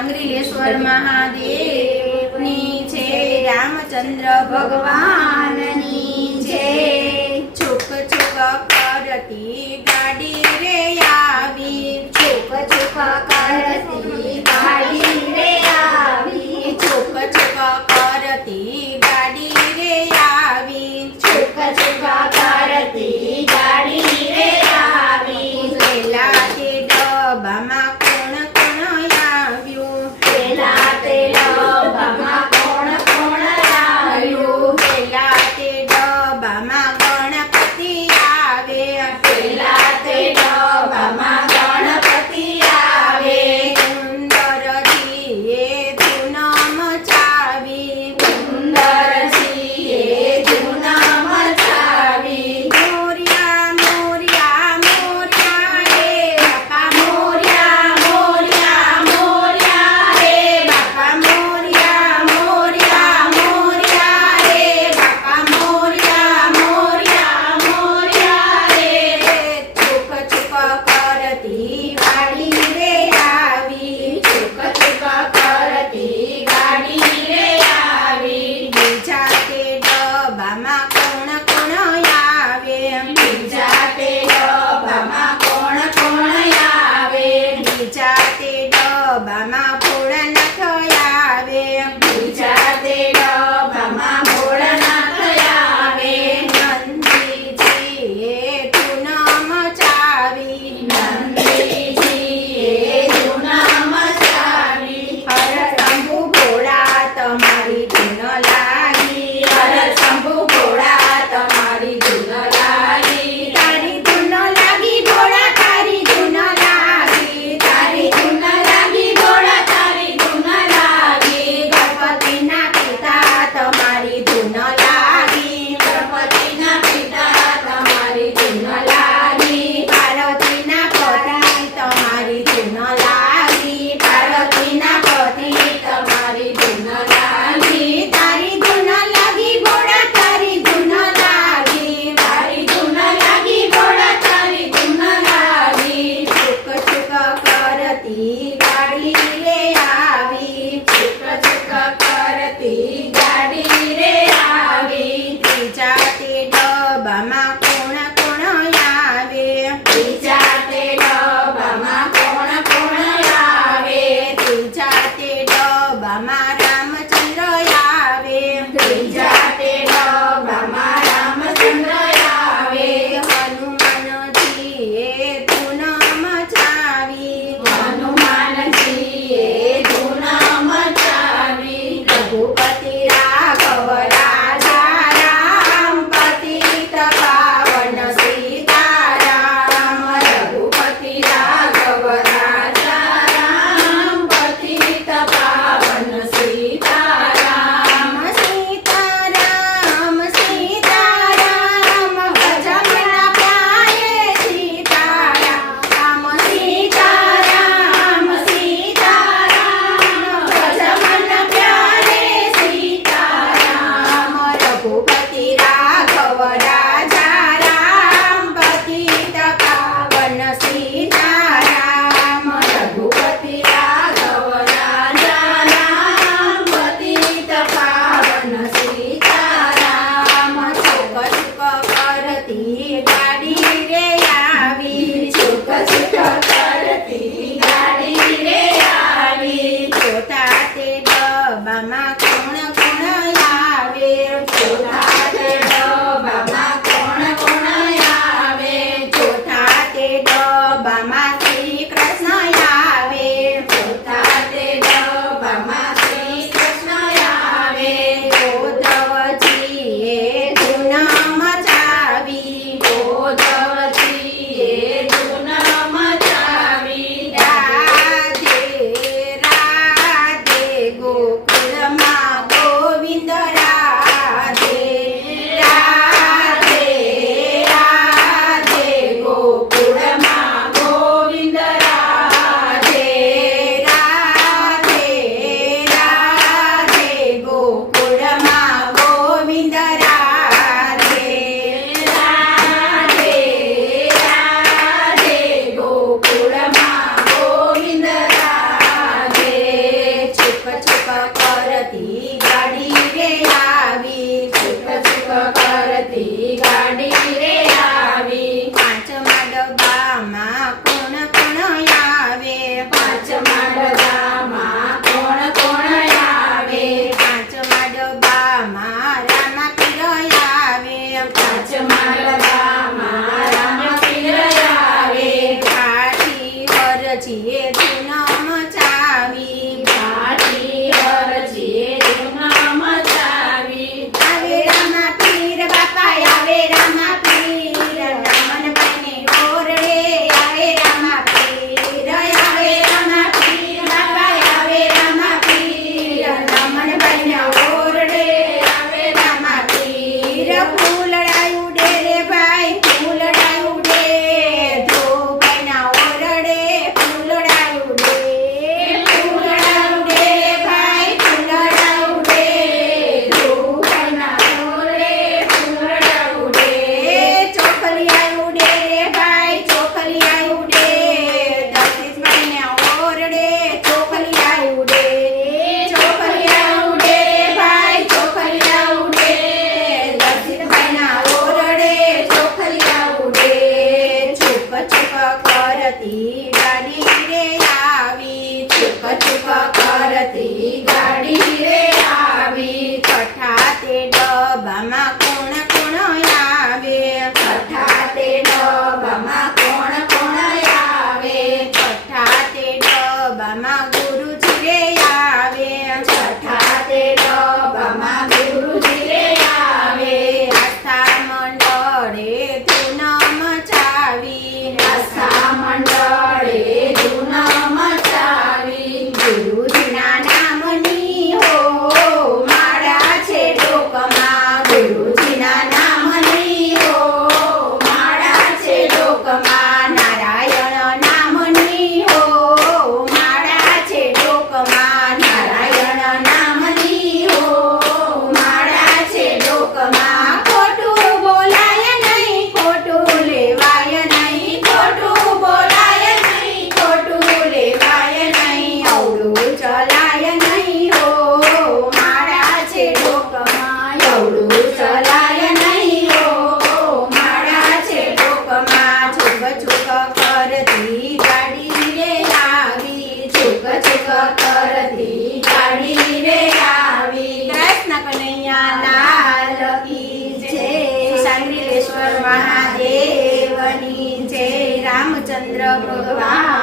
सांग्रिलेश्वर महादेवनी जय रामचंद्र भगवाननी जय। छुक छुक करती गाड़ी रे आवी छुक छुक करती गाड़ी रे आवी छुक छुक करती गाड़ी रे आवी छुक छुक करती गाड़ी रे आवी पेला ते डब्बाમાં કોણ કોણ આવ્યું પેલા તે ડબ્બામાં કોણ કોણ આવ્યું પેલા હરજીએ ધૂન મચાવી ગાડી હરજીએ ધૂન મચાવી આવે રામા પીર બાપા આવે રામા પીર રમણભાઈને ઓરડે આવે રામા પીર આવે રામા પીર બાપા આવે રામા પીર રમણભાઈને ઓરડે આવે રામા પીર ફૂલડા ઉડે રે ભાઈ ફૂલડા ઉડે ધોબાઈના ઓરડે ફૂલડા ઉડે ફૂલડા ઉડે ભાઈ ફૂલડા ઉડે ધોબાઈના ઓરડે ફૂલડા ઉડે ચોખલિયા ઉડે રે ભાઈ ચોખલિયા ઉડે દશેશભાઈના ઓરડે ચોખલિયા ઉડે ચોખલિયા ઉડે ભાઈ ચોખલિયા ઉડે દશેશભાઈના ઓરડે ચોખલિયા ઉડે છુપ છુપ કરતી ગાડી રે આવી છુપ છુપ કરતી ગાડી રે આવી છઠ્ઠા તે ડબ્બામાં કોણ કોણ આવે છઠ્ઠા તે ડબ્બામાં કોણ કોણ આવે છઠ્ઠા તે ડબ્બામાં ગુરુજી રે આવે છઠ્ઠા તે ડબ્બામાં ગુરુજી રે આવે આસ્થા મંડળે ધૂન મચાવી આસ્થા મંડળે ધૂન મચાવી ગુરુજીના નામની હો માળા છે લોકમાં ગુરુજીના નામની હો માળા છે લોકમાં નારાયણ નામની હો માળા છે લોકમાં નારાયણ નામની હો માળા છે લોકમાં ખોટું બોલાય નહીં ખોટું લેવાય નહીં ખોટું બોલાય નહીં ખોટું લેવાય નહીં અવળું ચલાય નહીં હો માળા છે લોકમાં અવળું ચલાય નહીં હો માળા છે લોકમાં છુક છુક કરતી ગાડી રે આવી છુક છુક કરતી ગાડી રે આવી કૃષ્ણ કનૈયા લાલ કી જય સાંગલીલેશ્વર મહાદેવની જય રામચંદ્ર ભગવાન